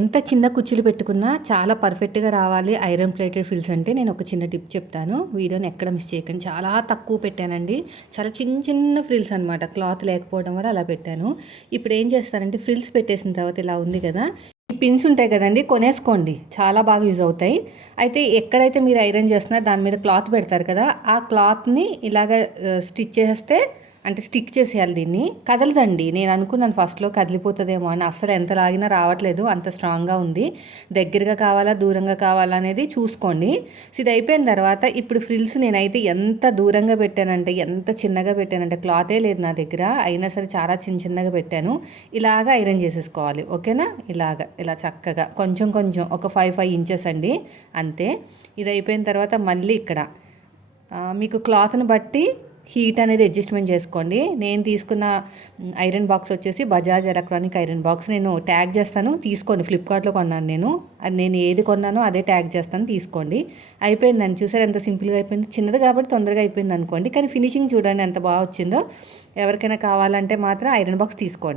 ఎంత చిన్న కుర్చీలు పెట్టుకున్నా చాలా పర్ఫెక్ట్‌గా రావాలి ఐరన్ ప్లేటెడ్ ఫ్రిల్స్ అంటే నేను ఒక చిన్న టిప్ చెప్తాను. వీడియోని ఎక్కడ మిస్ చేయకండి. చాలా తక్కువ పెట్టానండి. చాలా చిన్న చిన్న ఫ్రిల్స్ అనమాట. క్లాత్ లేకపోవడం వల్ల అలా పెట్టాను. ఇప్పుడు ఏం చేస్తారంటే ఫ్రిల్స్ పెట్టేసిన తర్వాత ఇలా ఉంది కదా! ఈ పిన్స్ ఉంటాయి కదండీ! కొనేసుకోండి. చాలా బాగా యూజ్ అవుతాయి. అయితే ఎక్కడైతే మీరు ఐరన్ చేస్తున్నారో దాని మీద క్లాత్ పెడతారు కదా! ఆ క్లాత్‌ని ఇలాగ స్టిచ్ చేసేస్తే అంటే స్టిక్ చేసేయాలి దీన్ని. కదలదండి. నేను అనుకున్నాను ఫస్ట్‌లో కదిలిపోతదేమో అని. అస్సలు ఎంత లాగినా రావట్లేదు. అంత స్ట్రాంగ్‌గా ఉంది. దగ్గరగా కావాలా, దూరంగా కావాలా అనేది చూసుకోండి. సో, ఇది అయిపోయిన తర్వాత ఇప్పుడు ఫ్రిల్స్ నేనైతే ఎంత దూరంగా పెట్టానంటే, ఎంత చిన్నగా పెట్టానంటే క్లాతే లేదు నా దగ్గర. అయినా సరే చాలా చిన్నగా పెట్టాను. ఇలాగ ఐరన్ చేసేసుకోవాలి. ఓకేనా? ఇలా చక్కగా కొంచెం కొంచెం ఒక 5 ఇంచెస్ అండి. అంతే. ఇది అయిపోయిన తర్వాత మళ్ళీ ఇక్కడ మీకు క్లాత్‌ని బట్టి హీట్ అనేది అడ్జస్ట్‌మెంట్ చేసుకోండి. నేను తీసుకున్న ఐరన్ బాక్స్ వచ్చేసి బజాజ్ ఎలక్ట్రానిక్ ఐరన్ బాక్స్. నేను ట్యాగ్ చేస్తాను తీసుకోండి. ఫ్లిప్‌కార్ట్‌లో కొన్నాను నేను. అది నేను ఏది కొన్నానో అదే ట్యాగ్ చేస్తాను తీసుకోండి. అయిపోయిందండి. చూసారా ఎంత సింపుల్‌గా అయిపోయింది. చిన్నది కాబట్టి తొందరగా అయిపోయింది అనుకోండి. కానీ ఫినిషింగ్ చూడండి ఎంత బాగా వచ్చిందో. ఎవరికైనా కావాలంటే మాత్రం ఐరన్ బాక్స్ తీసుకోండి.